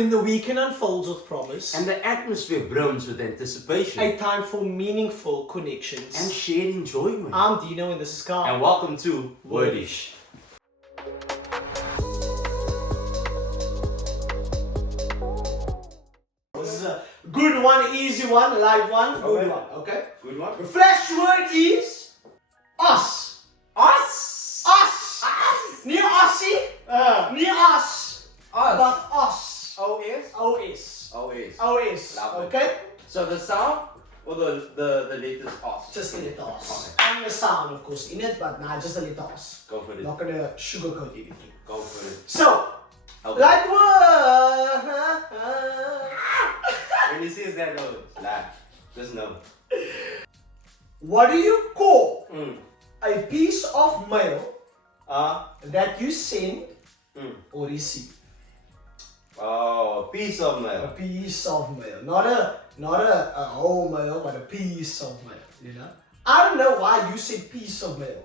When the weekend unfolds with promise. And the atmosphere brims with anticipation. A time for meaningful connections. And shared enjoyment. I'm Deno and this is Carl. And welcome to Wrdish. This is a good one, easy one, light one, good one, okay? Good one. The flashword is us. Us. Us. Near Aussie. Near us. But us. O-S? O-S. O-S. O-S. Love it. Okay? So the sound or the letters us? Just the letter us. And the sound, of course, in it, but nah, just the letter us. Go for it. Not gonna sugarcoat anything. Go for it. So, Okay. like what? When he says that, no, laugh. Just know. What do you call Mm. a piece of mail that you send or receive? Oh, piece of A mail. piece of mail, not a whole mail, but a piece of mail. You know, I don't know why you say piece of mail,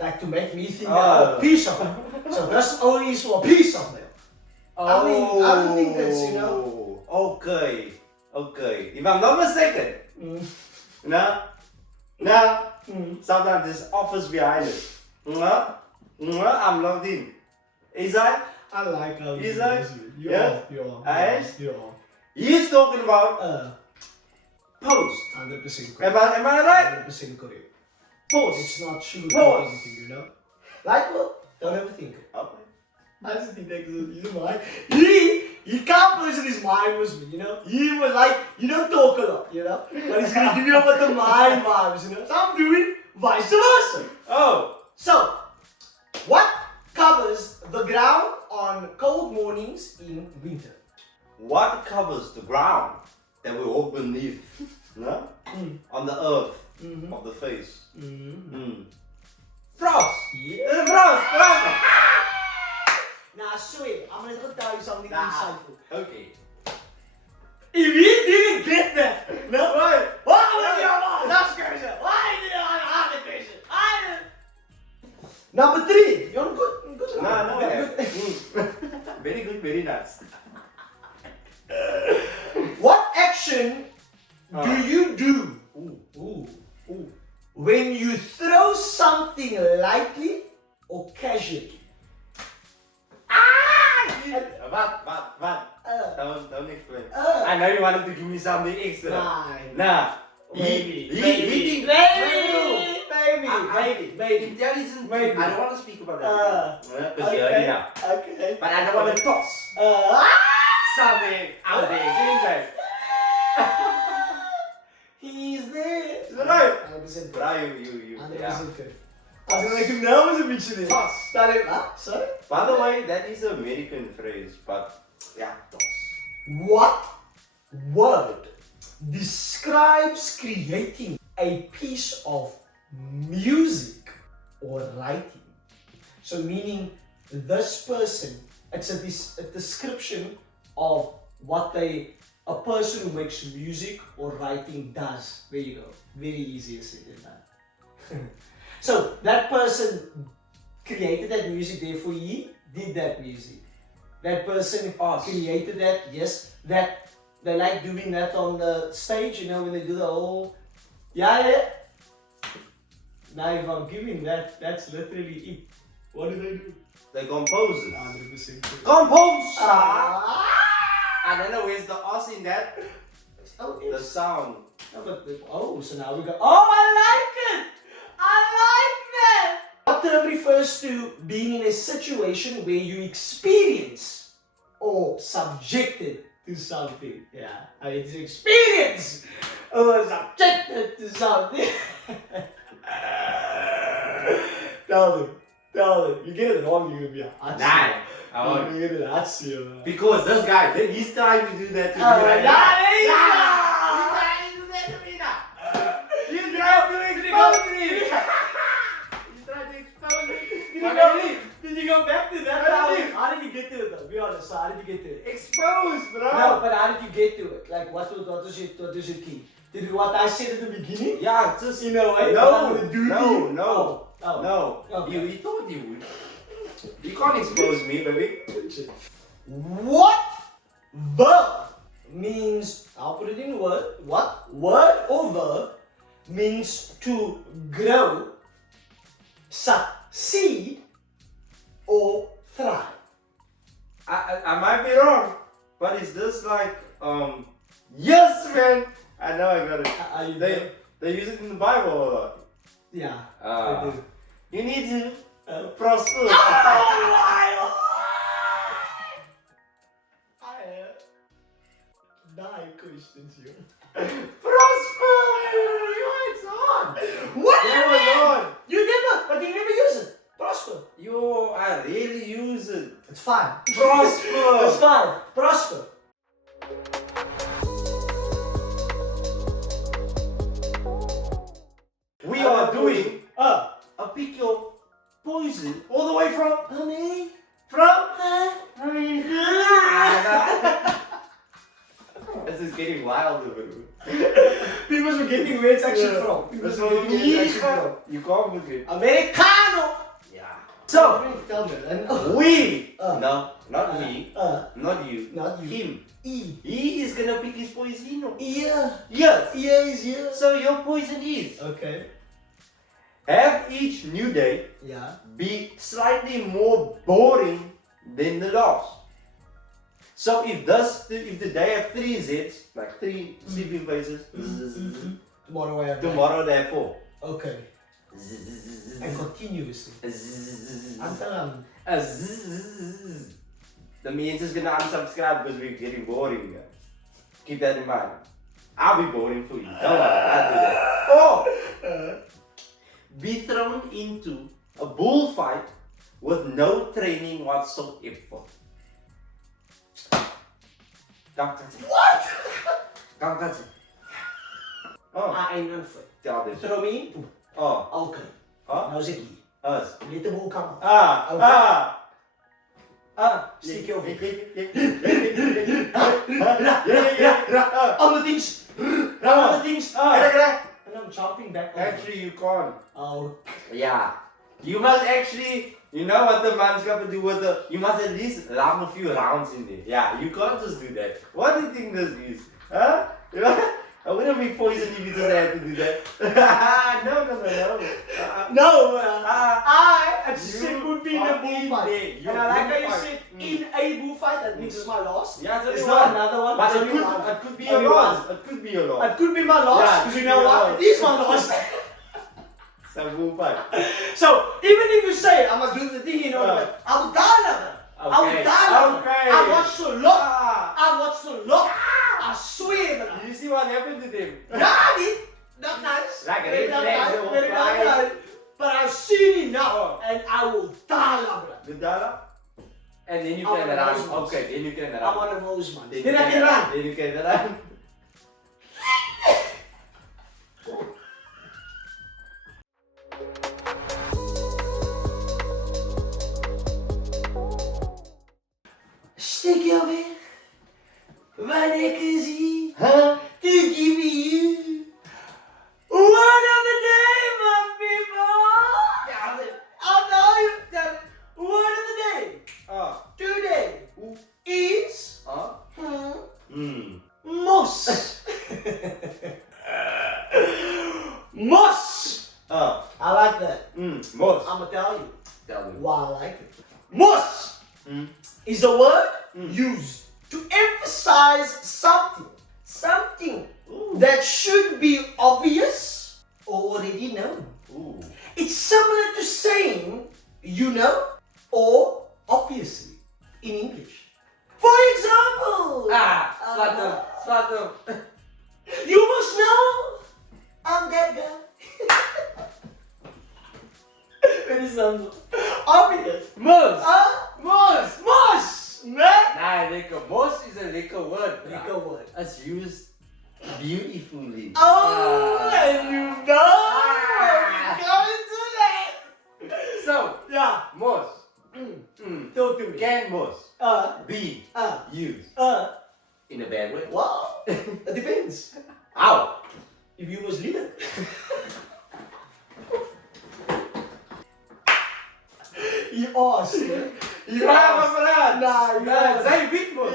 like to make me think that piece of mail. So that's only is for a piece of mail. I mean, I don't think that's, you know. Okay. Okay. If I'm not mistaken. Sometimes there's office behind it. I'm logged in. Is that? I like how Is that? you are. He's talking about post. 100% correct. Am I right? 100% correct. Post. It's not true Pause. anything, you know. Like what? Don't ever think. Okay. I just think that he's mind. He can't listen his mind was me, you know. He was like, you don't talk a lot, you know. But he's gonna give you up with the mind vibes, you know. So I'm doing vice versa. Oh. So, what covers the ground on cold mornings in winter? What covers the ground that we walk beneath? No? On the earth of the face. Frost! Yeah. Frost! Now I swear, I'm gonna tell you something Nah. insightful. Okay. If he didn't get that, no? Right. Why would you that's crazy? Why did you want to Number 3. You're good. No. Good. Very good, very nice. What action do you do when you throw something lightly or casually? But. Don't explain. Uh. I know you wanted to give me something extra. Nah. Maybe. Maybe. Intelligent. Maybe. I don't want to speak about that. Because you're Okay. early now. Okay. But I don't want to toss something out there. He's there. Right. 100% But you. 100% good. I was gonna make him nervous a bit. Toss. Sorry? By the way, that is an American phrase, but yeah, toss. What word describes creating a piece of music or writing? So meaning this person, it's a description of what a person who makes music or writing does. There you go. Very easy to say that. So that person created that music, therefore he did that music. That person created that, yes, that they like doing that on the stage, you know, when they do the whole, yeah. Now if I'm giving that, that's literally it. What do they do? They compose it. 100%. Compose! I don't know where's the us in that. Oh, The sound. So now we go, I like it! I like that! What term refers to being in a situation where you experience or subjected to something? Yeah, it's experience or subjected to something. Tell them. You get it wrong, you're gonna be a hot Nah, I won't. You're gonna get it hot seal, man. Because this guy, he's trying to do that to me Oh, right yeah, now. there you go. He's trying to do that to me now. He's trying to expose me. He's trying to expose me. Did you go back to that? How did you get to it though? Be honest, how did you get to it? Expose, bro. No, but how did you get to it? Like, what was your key? Did what I said at the beginning? Yeah, just You know, what no. I'm gonna do to you? No. Okay. You thought you would. You can't expose me, baby. What Verb means, I'll put it in word. What? Word or verb means to grow, succeed, or thrive. I might be wrong, but is this like yes, man? I know I got it. They use it in the Bible a lot. Yeah, Ah. they do. You need to prosper. Oh my Lord! Die Christians, you. Prosper! It's on! What do That you was mean? on! You did not, but you never use it. Prosper. Yo, I really use it. It's fine. Prosper! It's fine. Prosper. We are doing a pick your poison all the way from honey. This is getting wild over People are getting where it's actually from. People are getting where it's actually from. You can't with it. Americano. Yeah. So tell me. We. Uh. No, not me. Not you. Not you. Him. E. He is gonna pick his poison. Yeah. Yes. Yes. Yes. So your poison is Okay. have each new day Yeah. be slightly more boring than the last. So if the day have 3 Z's, like 3 sleeping faces, Tomorrow I have tomorrow they have 4. Okay. And continuously. Until The means is gonna unsubscribe because we're getting boring. Keep that in mind. I'll be boring for you. Don't worry, I'll do that. Or be thrown into a bullfight with no training whatsoever. What? Come, catch it. Oh, I ain't unfit. tell them. Throw me in. Oh, Okay. huh? Nou zit hier. Us. Let the ball come. Stick your Other things. Other things. And I'm jumping back over. Actually, you can't. Oh. Yeah. You must actually, you know what the man's got to do with the, you must at least laugh a few rounds in there. Yeah, you can't just do that. What do you think this is? Huh? I wouldn't be poisoned if you just had to do that. No. No, I just said would be in a are in bullfight. there. And I like how you Bullfight. said in a bullfight, that means it's my loss. Yeah, it's It's only not one. another one. But it's it only one. could be Only your loss. one. It could be your loss. It could be my loss, Yeah, because it you could know be your what? loss. It is my loss. It's a bullfight. So, even if you say, I must do the thing, you know, like, I will die now. I will Okay. die now. Okay. I watched a lot. Ah. I watched a lot. I swear, man. You see what happened to them? Yeah, not nice. Like a Very not reflex, nice, they will very not fly. nice. But I've seen enough, Oh. and I will die now, bro. The dollar? And then you I'm can one of run. those ones. Okay, then you can run. I'm one of those ones. Then Then you I can run. Then you can run. Stik jou weg, wanneer ik zie, Huh? to give you word of the day, my people. I know you. That word of the day today is mos. Mos. I like that. Most. I'ma tell you Tell me. why I like it. Mos is a word used to emphasize something that should be obvious or already known. Ooh. It's similar to saying you know or obviously in English. For example, Slatter. you must know I'm that guy. Very simple. Obvious. Most. Mos. Mos. Man. Nah, lekker. Most is a lekker word. Like a word. It's used beautifully. Oh, and you know. Ah. Coming to that. So, Yeah. most. Talk to me. Can most be Uh, used in a bad way? well, it depends. How? If you must leave it. He asked, yeah? He Vraag asked. me vooruit. Nah, Nee, zijn witbos.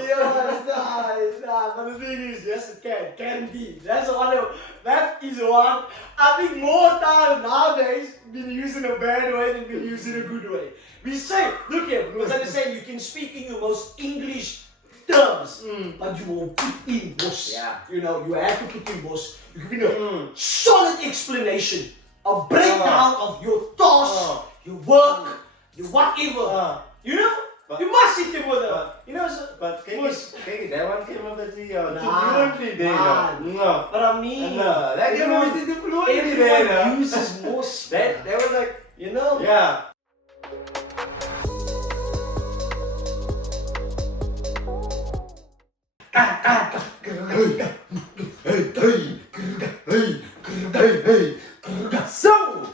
Nah, but the thing is, yes, it can. Candy. That's one of, that is one, I think more time nowadays, been used in a bad way than been used in a good way. We say, look here, we was saying you can speak in your most English terms, but you will put in was. Yeah. You know, you have to put in was. You give me a solid explanation, a breakdown of your task, your work, your whatever. You know? But, you must sit there with her. You know, so, but kijk, that one came up as too Nah, fluently there. No. but I mean, No, that came up as too fluently there. everyone uses more That was like, you know? yeah. So,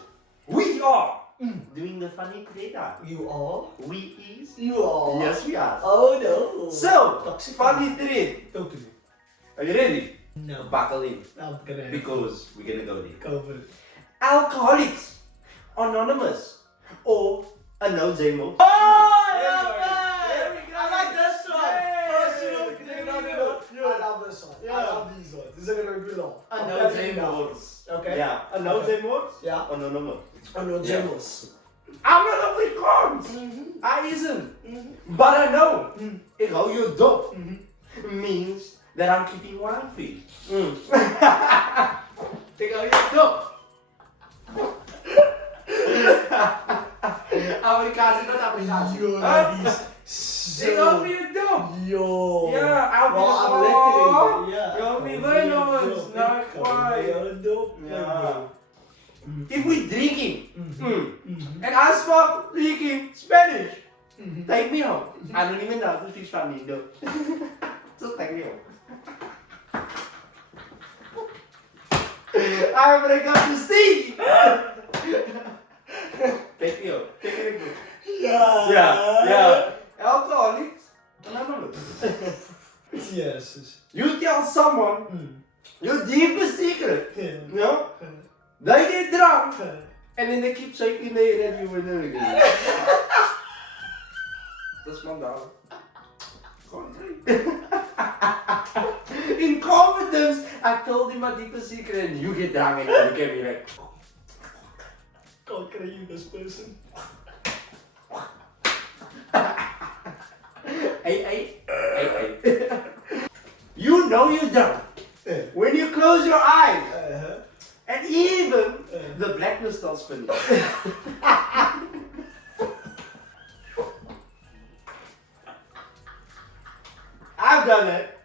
we are doing the funny data. You are? We is? You are? Yes, we are. Oh no. So, Toxic. funny thread. Talk to me. Are you ready? No. Buckle in. I'm gonna Because we're gonna go there. go for it. Alcoholics, Anonymous, or a no demo. Oh, I There love we go. that! There we go. I like this one. Yay. Personal, Yeah. I love this one. I Yeah. love these ones. These are gonna be long. A I'm no telling you now. demos. Okay. Yeah, a no Okay. demos. Yeah. Anonymous. Oh no, Yeah. James. I'm not Afrikaans. I isn't. But I know. Ik hou je dop. Means that I'm keeping one feet. Ik hou je dop. Amerikaans is not Afrikaans. Yo, Huh? that is Ik hou so. je dop. Yo. Ja, Well, I'm oh. lekker. Ja. Ja, me bem ons. Nou, kwaai. Ja. If we drinking, and I spoke speaking Spanish, take me home. I don't even know to speak Spanish though. Just take me home. I break up the sea. Take me home. Take me home. Ja. Yeah. Alcoholics, anonymous. Yes. You tell someone your deepest secret, Yeah. you know? They get drunk. And then they keep shaking their head at you when they're again. That's my dog. In confidence, I told him my deepest secret and you get drunk and you look at me like, God, can I use this person? hey. You know you're drunk when you close your eyes and even the blackness starts spinning. I've done it.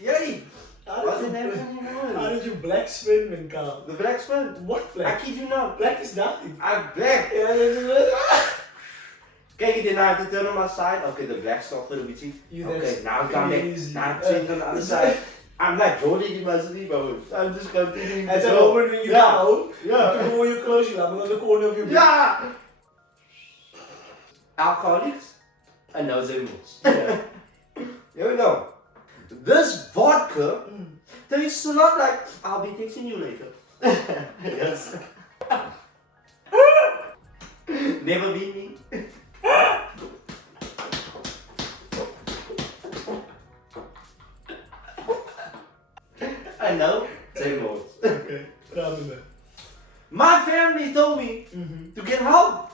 Yay! How did you black spin and come? The black spin? What I black? kid you not. Black is nothing. I'm black. Yeah, Kijk, then I have to turn on my side. Okay, the black stuff a little bit. Okay, now I'm coming. Now I'm changing on the other side. I'm like Jordan in my sleep, I'm just continuing. At the moment when you come home, Yeah. before you close your eyes, on the corner of your bed. Yeah! Alcoholics and no demos. Yeah. Here we go. This vodka tastes a lot like I'll be texting you later. Yes. Never be me. I know. Same words. Okay, rather My family told me to get help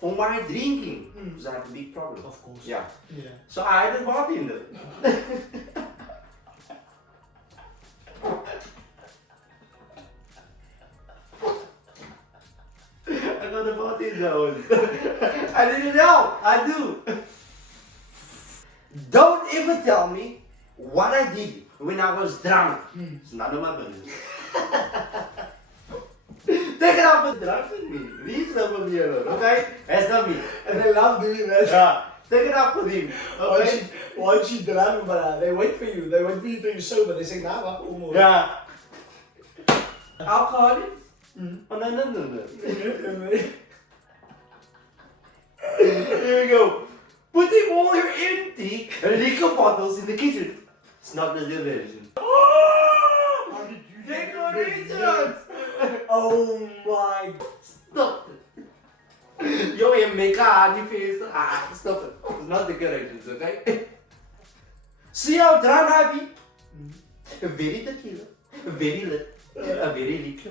for my drinking because I have a big problem. Of course. Yeah. Yeah. So I had a bartender. I got a bartender. I didn't know. I do. Don't ever tell me what I did when I was drunk. It's none of my business. Take it up with drunk with me. Leave them me alone, okay? That's not me. And they love doing that. Yeah. Take it up with him. Okay? Once you drunk, but they wait for you. They wait for you till you're sober. They say, nah, wacht om. Yeah. Alcoholics? Oh, no. Here we go. Putting all your empty liquor bottles in the kitchen. It's not the version. How did you Take your reasons. Oh my. Stop it. Yo, you make a honey face. Stop it. It's not the corrections, okay? See how done I be? Very tequila, very lit, a very liquor.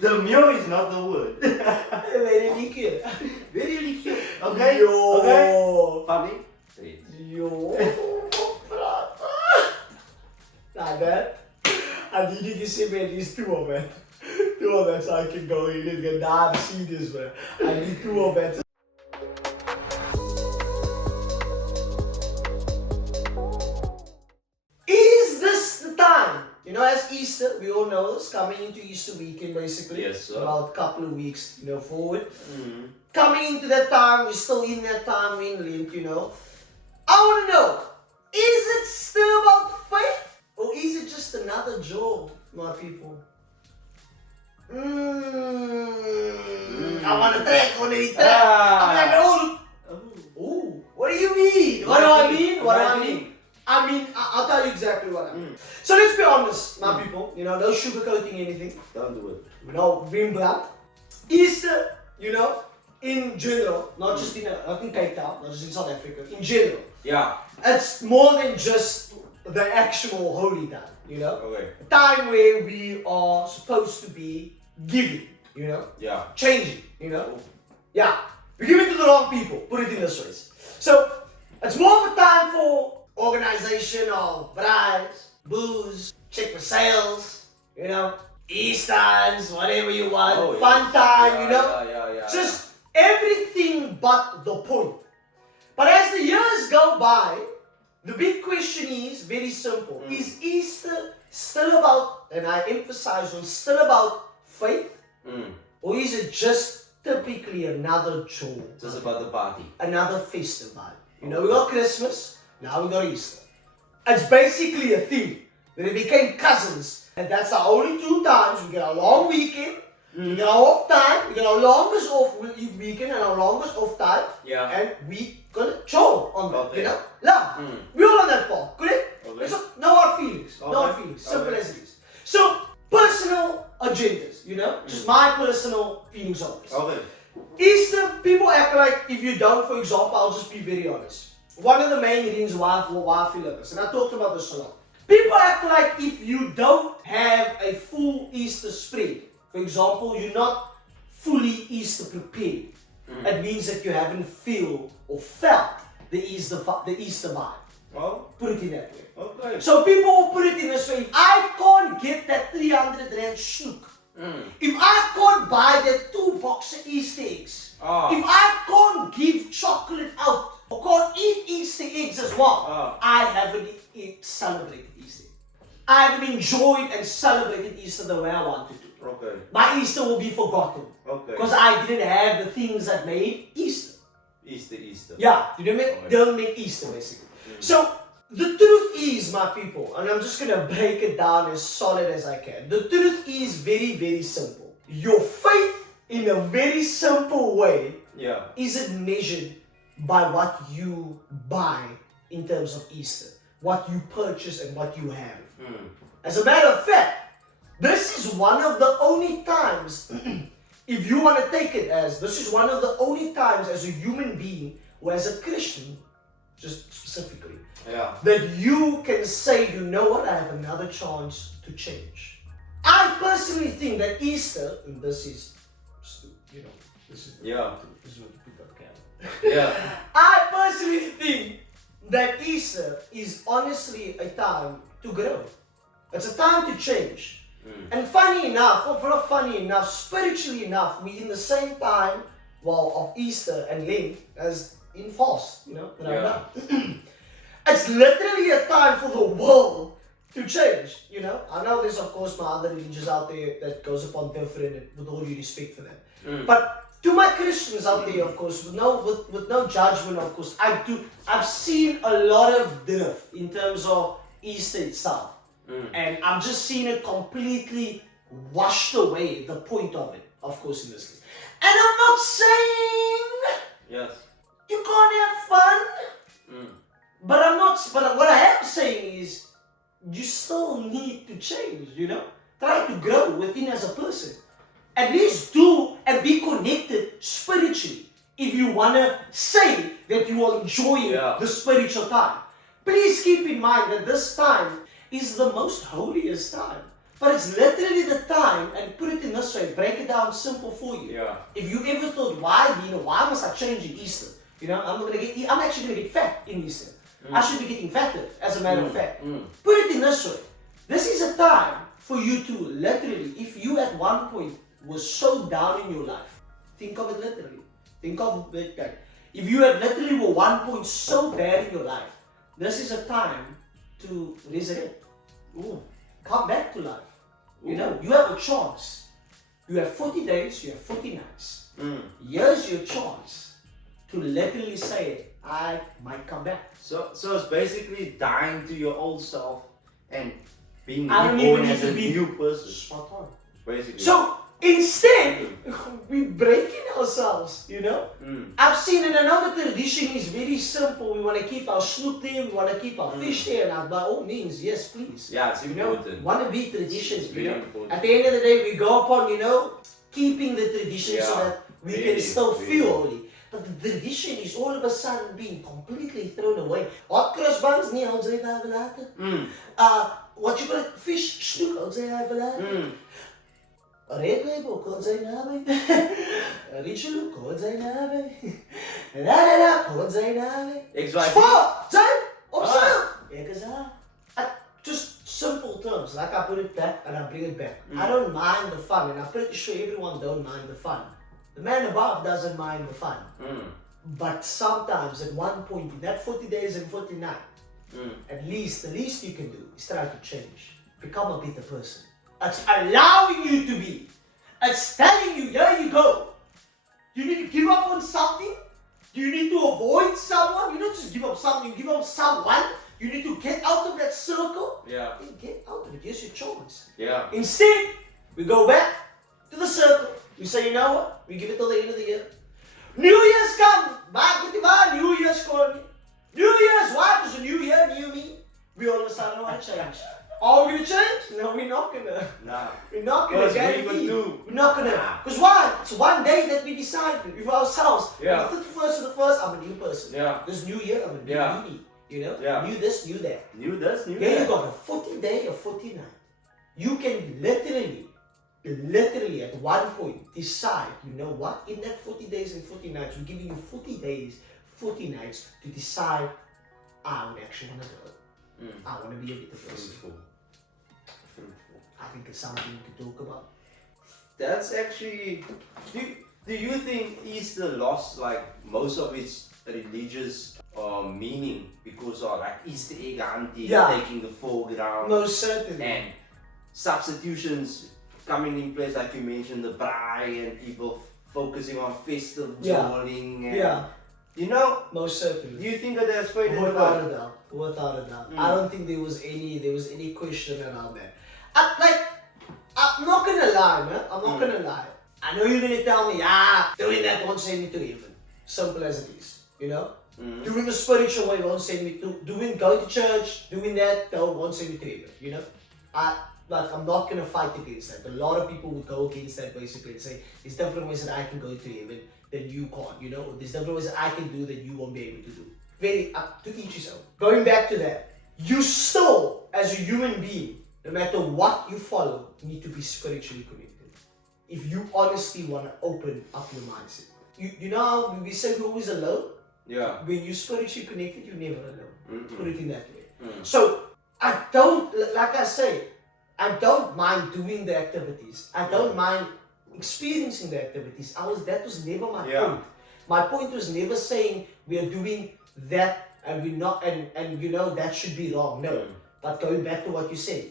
The meal is not the word. Very liquor. Very liquor. Okay? Yo. Okay? Pabi? Yo. Nah, that. I needed to see at least two of it. Two of it so I can go in and get down and see this, man. I need two of it. Is this the time? You know, as Easter, we all know it's coming into Easter weekend basically. Yes, sir. About a couple of weeks, forward. Mm. Coming into that time, we're still in that time, we're in Lent, I want to know, is it still about faith? Or is it just another job, my people? I want to track, what do you track? I'm like, oh, ooh, what do you mean? What do I mean? What do I mean? I mean, I'll tell you exactly what I mean. So let's be honest, my people, no sugarcoating anything. Don't do it. Being blunt. Easter, in general, not just not in Cape Town, not just in South Africa, in general. Yeah. It's more than just the actual holy time, Okay. A time where we are supposed to be giving, Yeah. changing, Yeah. We give it to the wrong people, put it in this way. So, it's more of a time for organization of brides, booze, check for sales, Easterns, whatever you want, fun time, Yeah. Just everything but the point. But as the years go by, the big question is very simple. Is Easter still about, and I emphasize on still about faith? Or is it just typically another chore? Just about the party. Another festive vibe. We got Christmas, now we got Easter. It's basically a thing. That it became cousins. And that's the only two times we get a long weekend, we get our off time, we get our longest off weekend and our longest off time. Yeah. And we gonna chill on that, Okay. Love. We're all on that part, correct? Okay. So, no hard feelings. Okay. No hard feelings. Simple Okay. as it is. So, personal agendas, just my personal feelings on this. Okay. Easter, people act like if you don't, for example, I'll just be very honest. One of the main reasons why I feel like this, and I talked about this a lot. People act like if you don't have a full Easter spread, for example, you're not fully Easter prepared. It means that you haven't feel or felt the Easter vibe. Well, Put it in that way. okay. So people will put it in this way. If I can't get that 300 Rand snoek, if I can't buy that 2 boxes of Easter eggs, if I can't give chocolate out, or can't eat Easter eggs as well, I haven't celebrated Easter. I haven't enjoyed and celebrated Easter the way I wanted to. Okay. My Easter will be forgotten. Okay. Because I didn't have the things that made Easter. Easter. Yeah, you don't make Easter basically. So, the truth is, my people, and I'm just going to break it down as solid as I can. The truth is very, very simple. Your faith, in a very simple way, isn't measured by what you buy in terms of Easter. What you purchase and what you have. As a matter of fact, this is one of the only times, if you want to take it as, this is one of the only times as a human being or as a Christian, just specifically, that you can say, you know what, I have another chance to change. I personally think that Easter, and this is, this is what you put on camera. I personally think that Easter is honestly a time to grow. It's a time to change. And funny enough, or not funny enough, spiritually enough, we're in the same time, of Easter and Lent as in fast, It's literally a time for the world to change, I know there's of course my other religions out there that goes upon different, with all due respect for them. But to my Christians out there, of course, with no judgment, of course, I've seen a lot of drift in terms of Easter itself. And I've just seen it completely washed away, the point of it, of course, in this case. And I'm not saying you can't have fun, but what I am saying is you still need to change, you know? Try to grow within as a person. At least do and be connected spiritually. If you want to say that you are enjoying the spiritual time. Please keep in mind that this time is the most holiest time. But it's literally the time, and put it in this way, break it down simple for you. Yeah. If you ever thought, why must I change in Easter? You know, I'm actually going to get fat in Easter. I should be getting fatter, as a matter of fact. Put it in this way. This is a time for you to literally, if you at one point was so down in your life, think of it literally. Think of it that if you had literally were one point so bad in your life, this is a time to resurrect. Come back to life. You know, you have a chance. You have 40 days, you have 40 nights. Here's your chance to literally say, I might come back. So it's basically dying to your old self and being I reborn as a new person. Spot on. Basically. So instead, we're breaking ourselves, you know? I've seen in another tradition is very simple. We want to keep our snoep there, we want to keep our fish there, and by all means, yes, please. Yeah, it's important. Want to be traditions, It's you know? very important. At the end of the day, we go upon, you know, keeping the tradition so that we can still feel holy. But the tradition is all of a sudden being completely thrown away. Hot cross buns, nie, ons het daar verlaten. What you call it, fish, snoek, ons het daar verlaten. Red label, kon zijn naam. Richelu, kon zijn naam. Kon zijn naam. Sport, zijn, observe. Just simple terms, like I put it back and I bring it back. I don't mind the fun, and I'm pretty sure everyone don't mind the fun. The man above doesn't mind the fun. But sometimes at one point in that 40 days and 49, at least, the least you can do is try to change. Become a better person. It's allowing you to be. It's telling you, there you go. You need to give up on something. You need to avoid someone. You don't just give up something, you give up someone. You need to get out of that circle. Yeah. And get out of it. Here's your choice. Yeah. Instead, we go back to the circle. We say, you know what? We give it till the end of the year. New Year's come. New Year's calling me. New Year's, why? Because a new year, new me. We all of a sudden want to change. Are we going to change? No, we're not going to. Nah. We're not going to. We're not going to. Because why? It's one day that we decided with ourselves. Yeah. On the 31st of the 1st, I'm a new person. Yeah. This new year, I'm a new me. You know? Yeah. New this, new that. New this, new Then that. you got a 40 day or 40 night. You can literally at one point decide, you know what? In that 40 days and 40 nights, we're giving you 40 days, 40 nights to decide, I would actually want to go. I want to be a better person. I think it's something we can talk about. That's actually. Do you think Easter lost like most of its religious meaning because of like Easter egg hunting taking the foreground? Most certainly. And substitutions coming in place, like you mentioned, the braai and people focusing on festive journaling. And, you know. Most certainly. Do you think that that's faded away? Without a doubt. Without a doubt. I don't think there was any question around that. I'm not gonna lie, man. I'm not gonna lie. I know you're gonna tell me, doing that won't send me to heaven. Simple as it is, you know? Doing the spiritual way won't send me to, going to church, doing that, won't send me to heaven, you know? I'm not gonna fight against that. A lot of people would go against that basically and say, there's different ways that I can go to heaven that you can't, you know? There's different ways that I can do that you won't be able to do. Very up to each his own. Going back to that, you still, as a human being, no matter what you follow, need to be spiritually connected. If you honestly want to open up your mindset. You know how we say we're always alone? Yeah. When you're spiritually connected, you're never alone. Put it in that way. So, I don't, like I say, I don't mind doing the activities. I don't mind experiencing the activities. That was never my point. My point was never saying we are doing that and we're not, and you know, that should be wrong. No. But going back to what you said,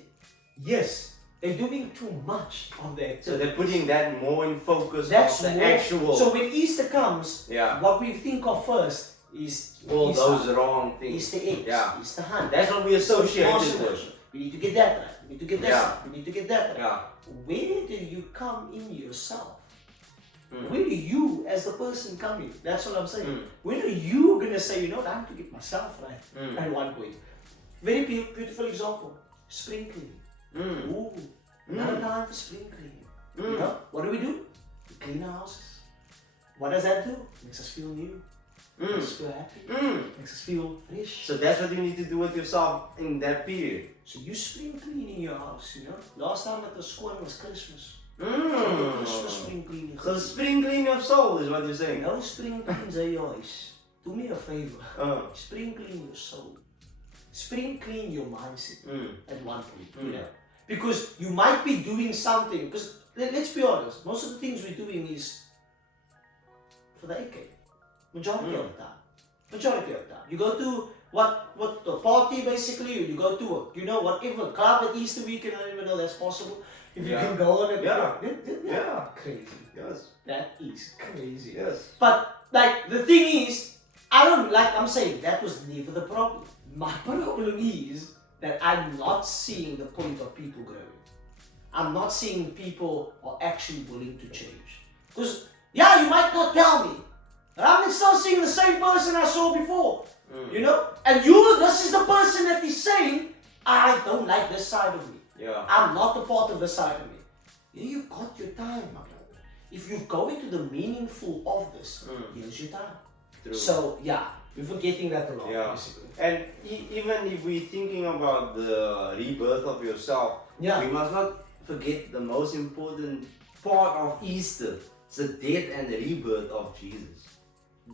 yes, they're doing too much of the activity. So they're putting that more in focus That's of the actual. So when Easter comes, what we think of first is all those wrong things. Easter eggs, Easter hunt. That's what we associate with. We need to get that right. We need to get that right. We need to get that right. Yeah. Where do you come in yourself? Where do you, as the person, come in? That's what I'm saying. When are you gonna say, you know, I have to get myself right at one point? Very beautiful example. spring cleaning. Mm. Ooh, another time for spring cleaning. Mm. You know, what do? We clean our houses. What does that do? Makes us feel new. Makes us feel happy. Makes us feel fresh. So that's what you need to do with yourself in that period. So you spring cleaning your house, you know. Last time at the school was Christmas. So Christmas spring cleaning. So spring clean your soul is what you're saying. No spring cleans your eyes. Do me a favor. Spring clean your soul. Spring clean your mindset at one point. You know? Because you might be doing something. Because let's be honest, most of the things we're doing is for the AK. Majority of the time. Majority of the time. You go to what the party basically, you go to a, you know, whatever club at Easter weekend, I don't even know that's possible. If you can go on it. Yeah. Crazy. Yes. That is crazy. Yes. But like the thing is, I don't like I'm saying that was never the problem. My problem is that I'm not seeing the point of people growing. I'm not seeing people are actually willing to change. Because yeah, you might not tell me, but I'm still seeing the same person I saw before. You know? And this is the person that is saying, I don't like this side of me. Yeah. I'm not a part of this side of me. Yeah, you got your time, my brother. If you go into the meaningful of this, here's your time. True. So yeah, we're forgetting that a lot, basically. And even if we're thinking about the rebirth of yourself, we must not forget the most important part of Easter. It's the death and the rebirth of Jesus.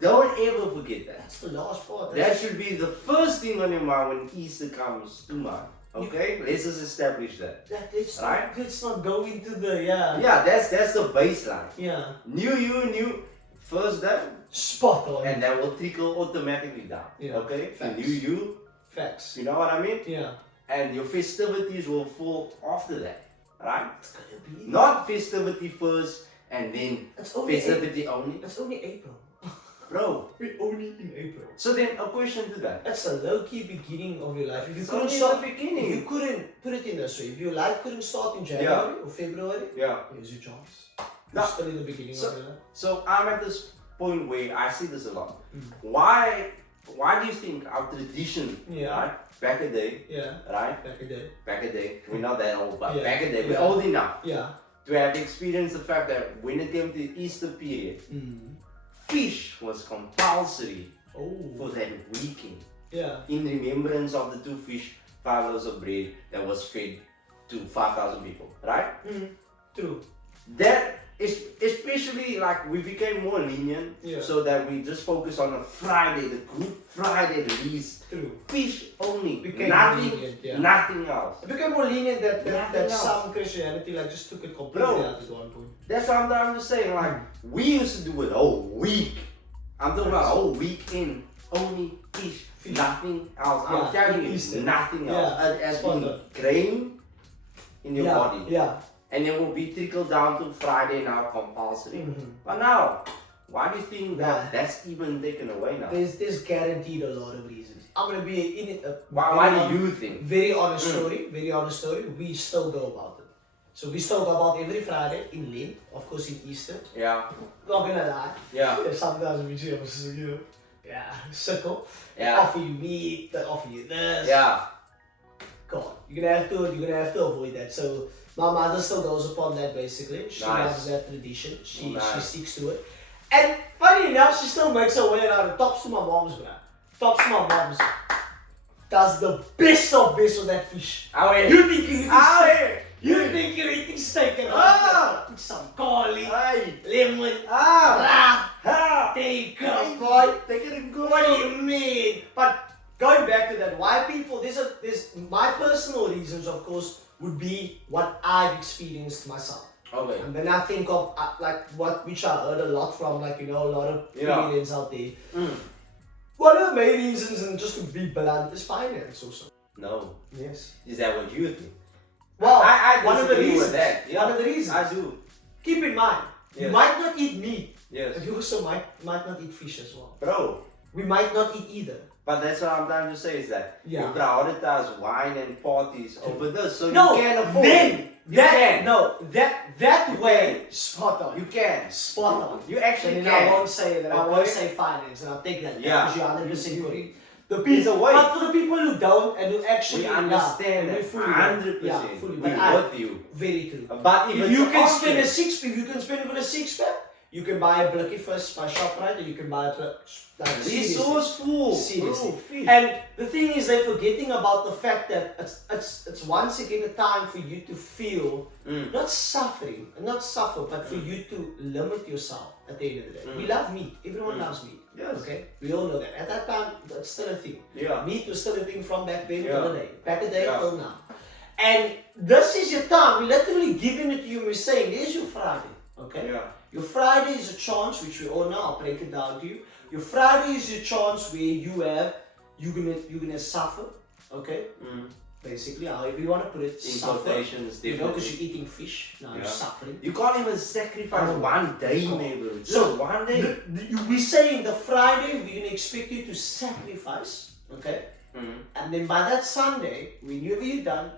Don't ever forget that. That's the last part. That should be the first thing on your mind when Easter comes to mind. Okay? Let's just establish that. Let's not go into the, Yeah, that's the baseline. Yeah. New first day. Spot on. And that will trickle automatically down. Yeah. Okay? Facts. New you. Facts. You know what I mean? Yeah. And your festivities will fall after that. Right? It's gonna be. Not festivity first and then festivity only. It's only April. Bro. We're only in April. So then a question to that. That's a low-key beginning of your life. If you It's couldn't only start, the beginning. if you couldn't put it in this way, if your life couldn't start in January or February, here's your chance. No. You're still in the beginning of your life. So I'm at this point where I see this a lot. Why do you think our tradition, right? Back a day, right? Back a day. We're not that old, but back a day, we're old enough to have experienced the fact that when it came to the Easter period, fish was compulsory for that weekend. In remembrance of the 2 fish, 5 loaves of bread that was fed to 5,000 people, right? True. That is especially like we became more lenient, so that we just focus on the Friday, the Good Friday release. True. Fish only, Became nothing, lenient, nothing else. It became more lenient that else. some Christianity like just took it completely out at one point. That's what I'm just saying. Like we used to do it whole week. I'm talking about a whole weekend, only fish, nothing else. I'm telling you, nothing else. As being grain in your body. And it will be trickled down to Friday now compulsory. But now, why do you think that that's even taken away now? There's guaranteed a lot of reasons. I'm gonna be in it. Why do you think? Very honest story. We still go about it. So we still go about every Friday in Lent, of course in Easter. Not gonna lie. Sometimes we just, circle. Offer you meat, they offer you this. God, you're gonna have to avoid that. So my mother still goes upon that basically. She loves that tradition. She sticks to it. And funny enough, she still makes her way around. Tops to my mom's, bro. Tops to my mom's. Does the best of that fish. You think you're eating steak? You think you're eating steak and put some garlic, lemon, take it, boy. Take it and go. What do you mean? But going back to that, why people? There's my personal reasons, of course, would be what I've experienced myself. And then I think of which I heard a lot from, a lot of opinions out there. One of the main reasons, and just to be blunt, is finance also. No. Yes. Is that what you think? Well, I one of the reasons. With that. One of the reasons. I do. Keep in mind, you might not eat meat. Yes. But you also might not eat fish as well. Bro. We might not eat either. But that's what I'm trying to say is that you prioritize wine and parties over this, so you can't afford that way, spot on. You can. Spot on. You actually and can. I won't say that. I won't say finance, and I'll take that because you're 100% correct. The There's a way. But for the people who don't and who actually We understand that 100%. Yeah, fully. We're But with you. very true. But If you can spend if you can spend it with a 6-pack, you can buy a Blicky first by ShopRite, or you can buy a resourceful. Seriously. Bro, fish. And the thing is, they're forgetting about the fact that it's once again a time for you to feel not suffering, not suffer, but for you to limit yourself at the end of the day. We love meat. Everyone loves meat. Yes. Okay? We all know that. At that time, that's still a thing. Yeah. Meat was still a thing from back then Yeah. till the day. Back the day Yeah. till now. And this is your time. We're literally giving it to you. We're saying, there's your Friday. Okay? Yeah. Your Friday is a chance, which we all know. I'll break it down to you. Your Friday is your chance where you're gonna suffer. Okay? Basically, however you want to put it, In suffer. quotations, You know, definitely. because you're eating fish. Now you're suffering. You can't even sacrifice one day, neighbor. So, one day. We're saying the Friday, we're gonna expect you to sacrifice. Okay? And then by that Sunday, whenever you're done,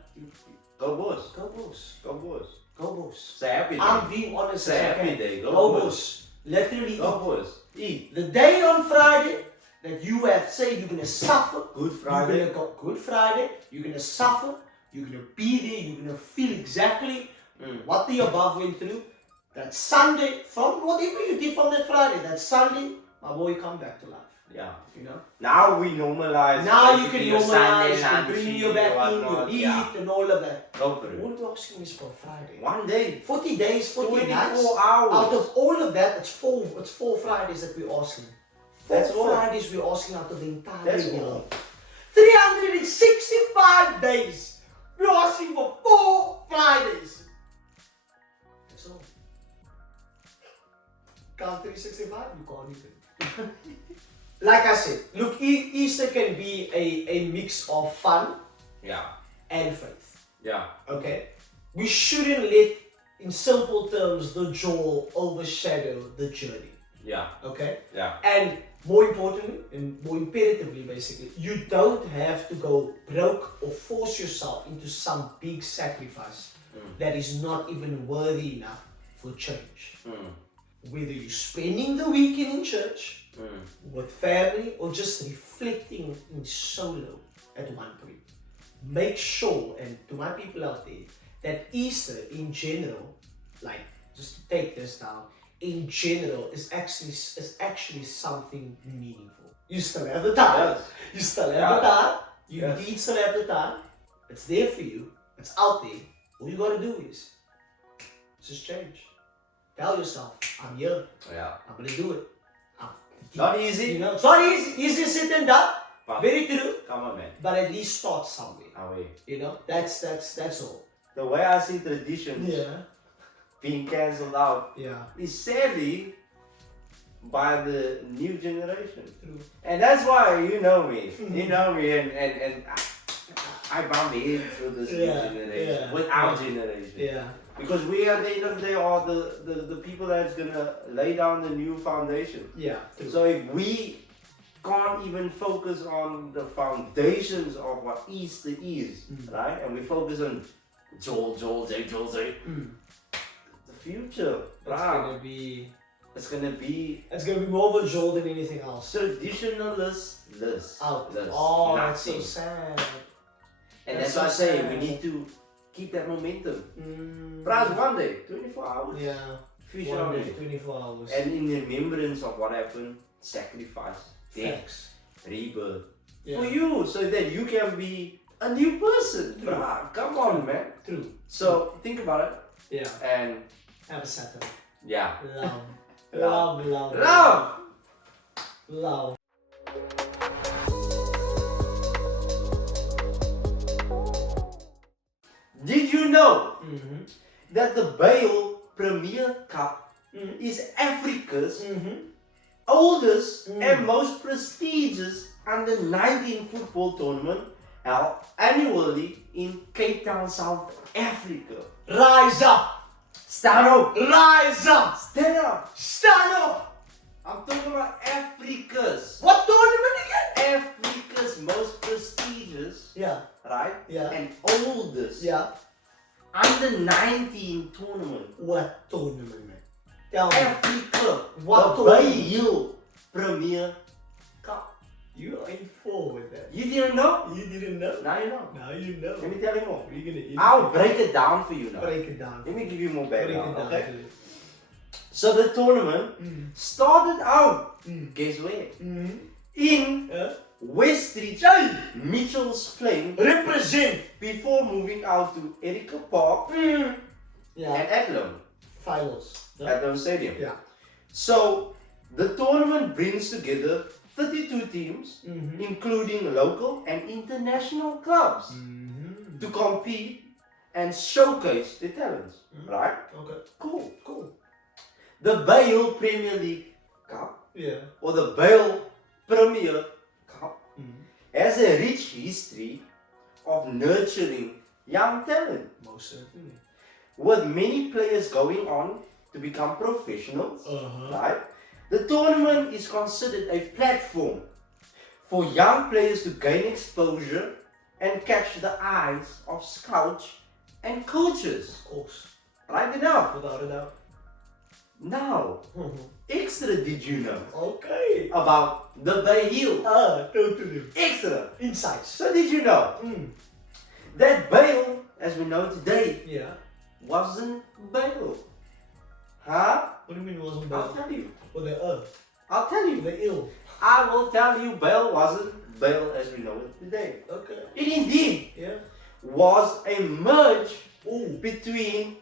Go boss. go boss. Go boss. Go boss. Say happy day. I'm being honest. Say as I happy can. day. Go Go boss. boss. Literally Go eat. boss. Eat. The day on Friday that you have said you're gonna suffer. Good Friday. You're gonna go Good Friday. You're gonna suffer. You're gonna be there. You're gonna feel exactly what the above went through. That Sunday, from whatever you did from that Friday, that Sunday, my boy, come back to life. Yeah. You know. Now we normalize. Now you can basically your Sunday normalize, you bring you back in, you whatnot. eat Yeah. and all of that. Go for it. All we're asking is for Friday. One day. 40 days, 40 24 nights. hours. Out of all of that, it's four Fridays that we're asking. That's all. Fridays we're asking out of the entire That's year. all. 365 days. We're asking for 4 Fridays. That's all. Count 365, you can't even. Like I said, look, Easter can be a mix of fun Yeah. and faith. Yeah. Okay? We shouldn't let, in simple terms, the joy overshadow the journey. Yeah. Okay? Yeah. And more importantly, and more imperatively basically, you don't have to go broke or force yourself into some big sacrifice that is not even worthy enough for change. Whether you're spending the weekend in church, with family, or just reflecting in solo at one point. Make sure, and to my people out there, that Easter in general, like just to take this down, in general is actually something meaningful. You still have the time. Yes. You still have the time. You Yes. indeed still have the time. It's there for you. It's out there. All you gotta do is just change. Tell yourself, I'm here. Yeah. I'm gonna do it. Not easy. You know, it's not easy. Easy said than done. But Very true. come on, man. But at least start somewhere. Away. You know, that's all. The way I see traditions being cancelled out Yeah. is sadly by the new generation. True. And that's why you know me. You know me and I bump heads with this new Yeah, generation. yeah, with our yeah. generation. Yeah. Because we at the end of the day are the people that's gonna lay down the new foundation. Yeah. True. So if we can't even focus on the foundations of what Easter is, right? And we focus on Joel, the future, It's gonna be it's gonna be it's gonna be more of a jolt than anything else. traditionalist Out. list, Oh, that's so nothing. sad. And That's that's why I so say sad. we need to keep that momentum. Mm. Perhaps one day, 24 hours, Yeah. future One on day, it. 24 hours. And in remembrance of what happened, sacrifice, death, Facts. rebirth. Yeah. For you, so that you can be a new person. True. Bruh, come on, man. True. So think about it, Yeah. and Have a Saturday. yeah, Love. Love. Love. love. Love. Did you know Mm-hmm. that the Bale Premier Cup Mm-hmm. is Africa's Mm-hmm. oldest and most prestigious under-19 football tournament held annually in Cape Town, South Africa? Rise up! Stand up! Rise up! Stand up! Stand up! I'm talking about Africa's. What tournament again? Africa's most prestigious, Yeah. right? Yeah. And oldest Yeah. under-19 tournament. What tournament, man? Tell me. Africa. What the tournament? Bale Premier Cup. You are in for with that. You didn't know? You didn't know? Now you know. Now you know. Let me tell you more. We're gonna I'll break it down for you now. break it down. Let me give you more Break background, it down. okay? So the tournament started out, guess where? In Wrdish, Mitchell's Plain, Represent. before moving out to Erica Park Yeah. and Adlon, Finals. Adlon Stadium. Yeah. So the tournament brings together 32 teams, including local and international clubs, to compete and showcase their talents. Right? Okay. Cool. Cool. The Bale Premier League Cup, Yeah. or the Bale Premier Cup, has a rich history of nurturing young talent, Most certainly. with many players going on to become professionals. Right? The tournament is considered a platform for young players to gain exposure and catch the eyes of scouts and coaches. Of course. Right enough. Without a doubt. Now, extra did you know Okay. about the Bay Hill? Totally. Extra. Insights. So did you know that Bale, as we know today, Yeah. wasn't Bale? Huh? What do you mean it wasn't I'll bad? tell you. Well, they're I'll tell you. they're ill. I will tell you Bale wasn't Bale as we know it today. Okay. It indeed Yeah. was a merge Ooh. between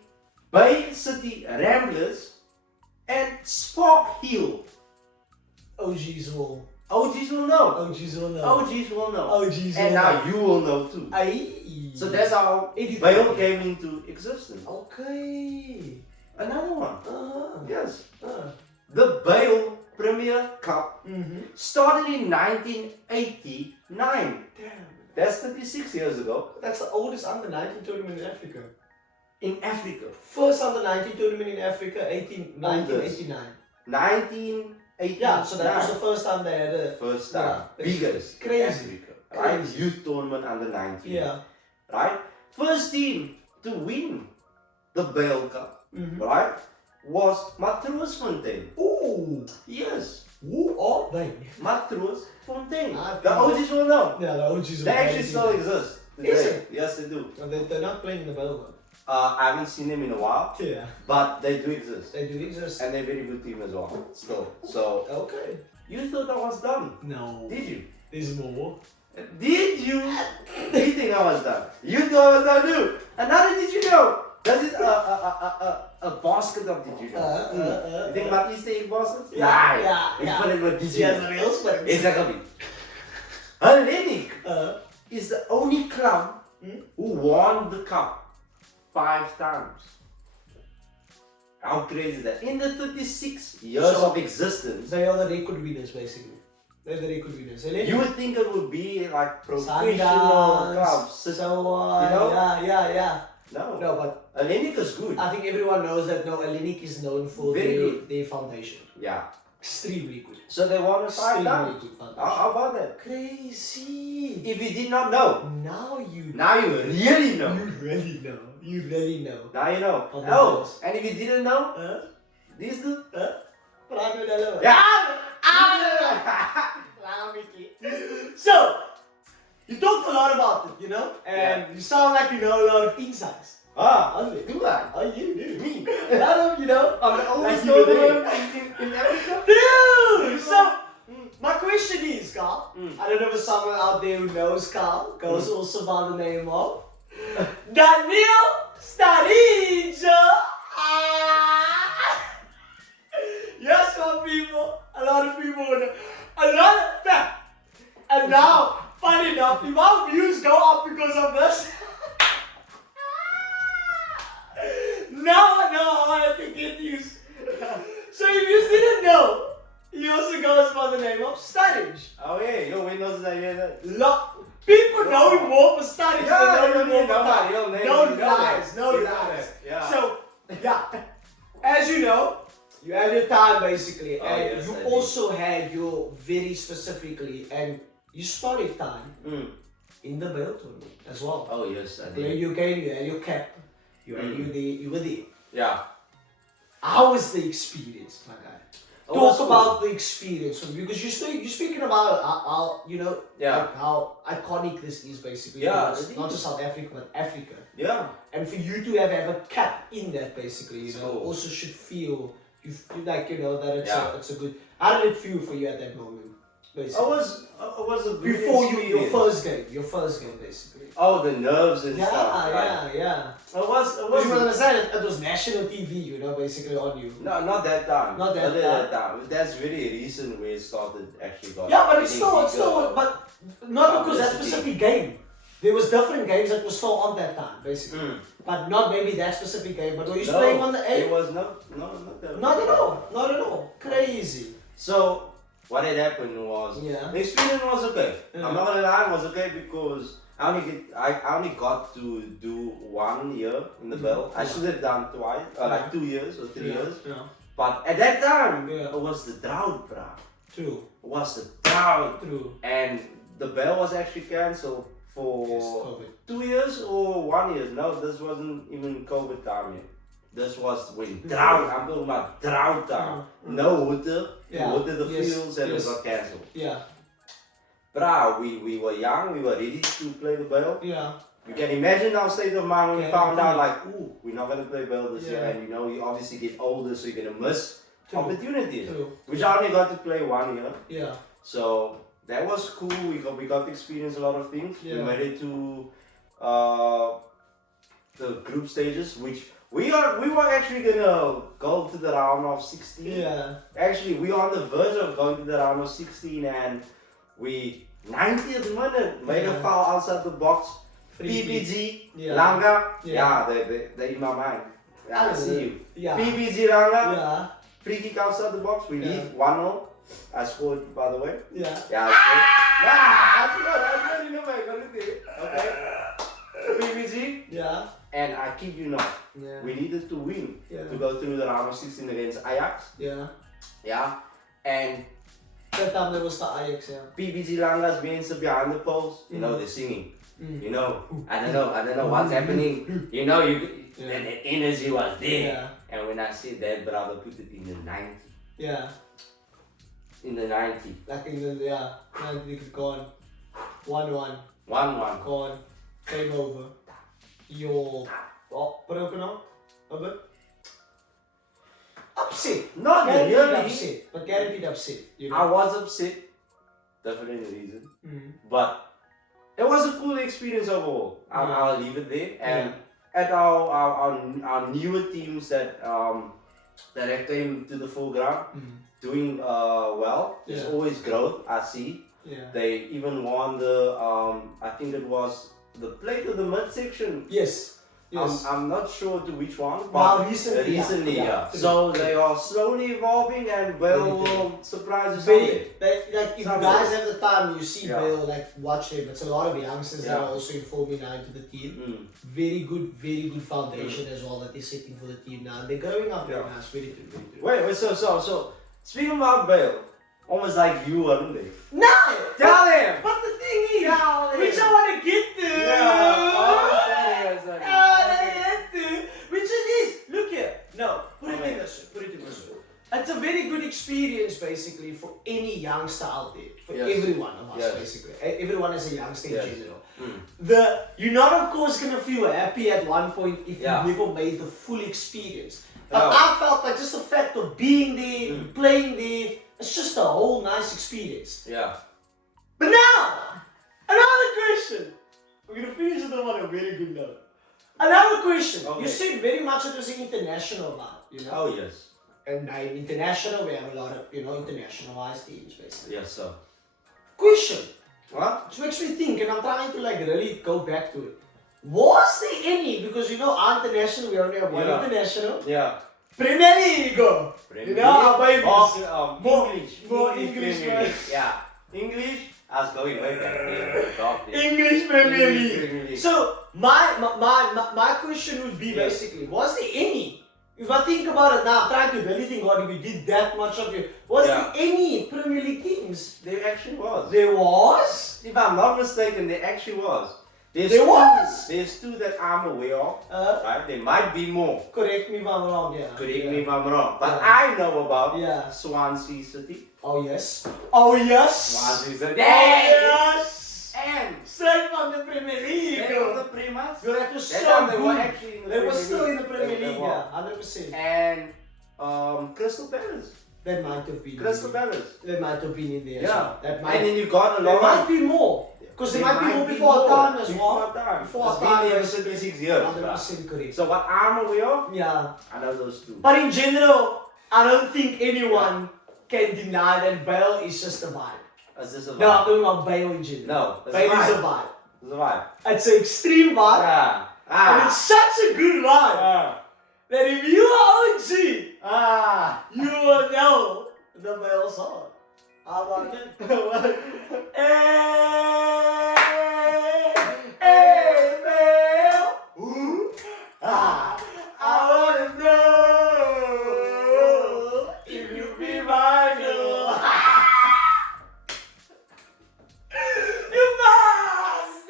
Bay City Ramblers and Spark Hill. OGs will. OGs will know. OGs will know. OGs will know. OGs will And know. now you will know too. Aye. So that's how It- Bale came into existence. Okay. Another one. Yes. Uh. The Bale Premier Cup started in 1989. Damn. That's 36 years ago. That's the oldest under 19 tournament in Africa. In Africa. First under 19 tournament in Africa, 1989. 1989. Yeah, so that was the first time they had a. First time. Yeah, it's Biggest. crazy. Africa. Right? Crazy. Youth tournament under 19. Yeah. Right? First team to win the Bale Cup. Right? Was Matroosfontein. Ooh. Yes. Who are they? Matroosfontein. I The think- OGs will know. Yeah, the OGs They are actually crazy. still exist. Today. Is it? Yes, they do. No, they're not playing in the Belmont. I haven't seen them in a while, Yeah. but they do exist. They do exist. And they're a very good team as well. Still. So, Okay. you thought I was done. No. Did you? There's more. Did you? You think I was done? You thought I was done too. Another did you know? That is a basket of did you know? You think about Easter egg baskets? Yeah, Nah. yeah, You yeah. put it with did you Yeah, know? the real spring. Exactly. Hellenic Uh, is the only club who won the cup 5 times. How crazy is that? In the 36 years So- of existence, they are the record winners, basically. They're the record winners. you would think it would be like professional Sundowns, clubs. so on. You know? Yeah. No. No, but Hellenic is good. I think everyone knows that Hellenic is known for Very their, good. their foundation. Yeah. Extremely good. So they won a 5 Extremely times. good foundation. How about that? Crazy. If you did not know, Now you now you really know. You really know. You really know. Now you know. On the Oh, balls. and if you didn't know, Huh? these two. Praat met hulle. Yeah. So, you talked a lot about it, you know? And you sound like you know a lot of insights. Do I? Oh, you do. Me. A lot of, you know, I'm the oldest you do. tournament in Africa. True! So, my question is, Carl, I don't know if someone out there who knows Carl, goes also by the name of Daniel Starijo. Yes, some people, a lot of people would know. A lot of that. And now, funny enough, if our views go up because of this, now I know how I have to get used. So if you didn't know, he also goes by the name of Sturridge. Oh yeah, your windows are here. People know him more for Sturridge Yeah, than know him more for nobody, Carl. your name, No you know lies, that. no You know lies. that, yeah. So, yeah, as you know, you have your time basically, Oh, and yes, you I also had your very specifically and historic time in the Bale tournament as well. Oh yes, I Where did. you came, you had your cap, you were there. Yeah. How was the experience, my guy? talk about the experience because you're speaking about how you know like how iconic this is basically. Not just South Africa but Africa. Yeah. And for you to have a cap in that basically, you know, also should feel you feel like you know that it's a good. How did it feel for you at that moment? Basically? It was a good before experience. your first game basically. Oh, the nerves and stuff. Yeah. It was. But you must understand it was national TV, you know, basically on you. No, not that time. Not that time. That's really recent where it started actually got. Yeah, but it's still, but not because that specific game. There was different games that were still on that time, basically. But not maybe that specific game. But were you playing on the A? It was not that. Not at all. Crazy. So what had happened was the experience was okay. I'm not gonna lie, it was okay because I only got to do 1 year in the belt. I should have done twice, like 2 years or 3 years. Yeah. But at that time, it was the drought, bro. True. It was the drought. True. And the bell was actually cancelled for 2 years or 1 year. No, this wasn't even COVID time yet. This was when drought, I'm talking about drought time. No water, water the fields and it got cancelled. Yeah. Bro, we were young, we were ready to play the bell. Yeah. You can imagine our state of mind when we found out like, ooh, we're not going to play bell this year. And you know, you obviously get older so you're going to miss opportunities. Which I only got to play 1 year. Yeah. So that was cool, we got to experience a lot of things. We made it to the group stages, which we were actually gonna go to the round of 16. Yeah. Actually, we were on the verge of going to the round of 16 and we 90th minute made a foul outside the box. PPG, Langa, they in my mind. I see you. PPG, Langa, free kick outside the box. We lead 1-0. I scored, by the way. I scored. I really know my quality. Okay. PPG. And I kid you not, we needed to win to go through the round of 16 against Ajax. And that time there was the Ajax, PPG Langa's being behind the post, you know, they're singing. You know, I don't know what's happening. You know, and the energy was there. And when I see that brother put it in the 90. In the 90. Like in the 90 gone. 1-1. 1-1. Gone. Game over. You're broken up a bit. Upset. Not really upset, but guaranteed upset. You know? I was upset. Definitely the reason. But it was a cool experience overall. I'll leave it there. And at our newer teams that have came to the foreground, doing well. There's always growth. I see. They even won the I think it was the plate of the midsection. Yes. I'm not sure to which one, but recently, So they are slowly evolving, and Bill will surprise us. Like if you guys have the time, you see Bill, like watch him. It's a lot of youngsters that are also informing now into the team. Very good foundation as well that they're setting for the team now. They're growing up very nice. Very good. Wait, so speaking about Bill, almost like you, weren't they? No! Tell him! But the thing is, which I want to get to. Which it is. Look here. No, put it in this way. It's a very good experience basically for any youngster out there. For every one of us basically. Everyone is a youngster in general. You're not of course gonna feel happy at one point if you never made the full experience. But I felt like just the fact of being there, playing there, it's just a whole nice experience. But now, another question. We're gonna finish it on a very good note. Another question. You said very much it was an international now, you know? Oh yes. And in international, we have a lot of, you know, internationalized teams basically. Yes, sir. Question. What? Which makes me think, and I'm trying to like really go back to it. Was there any, because you know, our international, we only have one international. Premier League. You know, babies. More English. English. I was going way back. English Premier League. So my question would be basically, was there any? If I think about it now, I'm trying to really think about if you did that much of it. Was there any Premier League teams? There actually was. There was? If I'm not mistaken, there actually was. There was. There's two that I'm aware of. Uh, Right? There might be more. Correct me if I'm wrong, yeah. Correct yeah. me if I'm wrong. But Yeah. I know about Yeah. Swansea City. Oh yes. Oh yes. Swansea City. Oh yes. And Straight from the Premier League. they were the Primas. Girl, that was That so time they were good. actually in the They were Premier still in League. the Premier They League, were. yeah, 100%. And Crystal Palace. That might have been. Crystal in there. Palace. That might have been in there. Yeah. So that might. And then you got a There lot might of. be more. Because there might be more before our time as Before well. our time. Before our It's time, been there yes. for 36 years. 100% correct. So what I'm aware of, Yeah. I know those two. But in general, I don't think anyone can deny that Bale is just a vibe. Is this a vibe? No, I'm talking about Bale in general. No, it's a Bale is a vibe. vibe. It's a vibe. It's an extreme vibe. Ah. And it's such a good vibe Ah. that if you are OG, Ah. you will know the Bale song. How about it? Hey, Bale. Ooh. Ah. I wanna know if you be my girl. You must.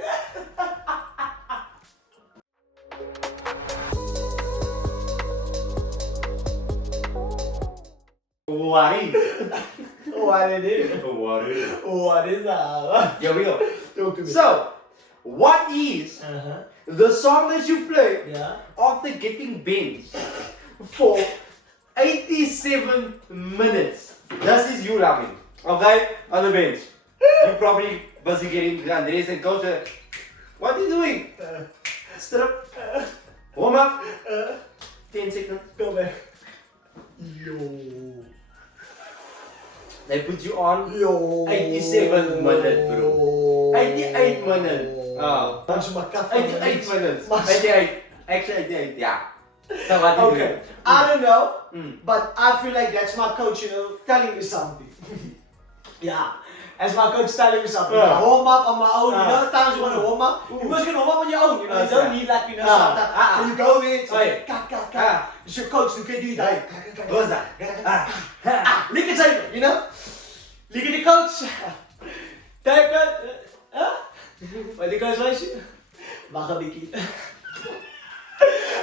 What is? What it is? What is? What is that? Here we go. Talk to me. So, what is Uh-huh. the song that you play Yeah. after getting benched for 87 minutes? This is you laughing, okay? On the bench. You probably busy getting Andres and coach. What are you doing? Strip. Warm up. 10 seconds. Go back. Yo. They put you on Yo. 87 minutes, bro. 88 minutes. Oh. Bunch of my cat. 88 minutes. Mas- 88. Actually 88, yeah. So what do you Okay. do? I don't know, Mm. but I feel like that's my coach, telling me something. Yeah. As my coach telling me something. Yeah. I warm up on my own. You Yeah. know the times you want to warm up? You must warm up on your own. You Yes, don't yeah. need like, Yeah. something. Ah. So you go in, so Hey. kat. Ah. It's your coach, you can do that. What's that? Lick it even, Lick it the coach. Type that. Wat die coach was je? Waga Biki.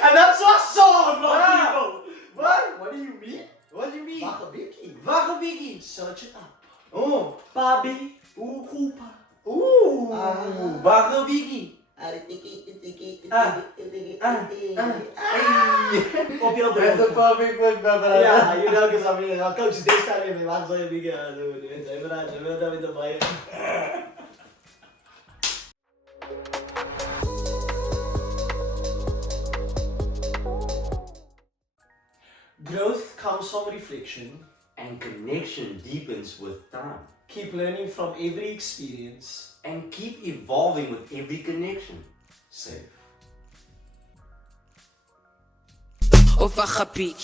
And that's our song, my Ah. people. What? What do you mean? What do you mean? Waga Biki. Waga Biggie. Search it up. Oh. Pabi. Kupa. Ooh. Ah. Waga Biggie. Hey. Op je That's the perfect word, brother. Ja, you know, because I mean, our coach is this time, waarom zou je die gaan doen? Even we willen daar weer erbij. Growth comes from reflection. And connection deepens with time. Keep learning from every experience. And keep evolving with every connection. Safe. Of a happy.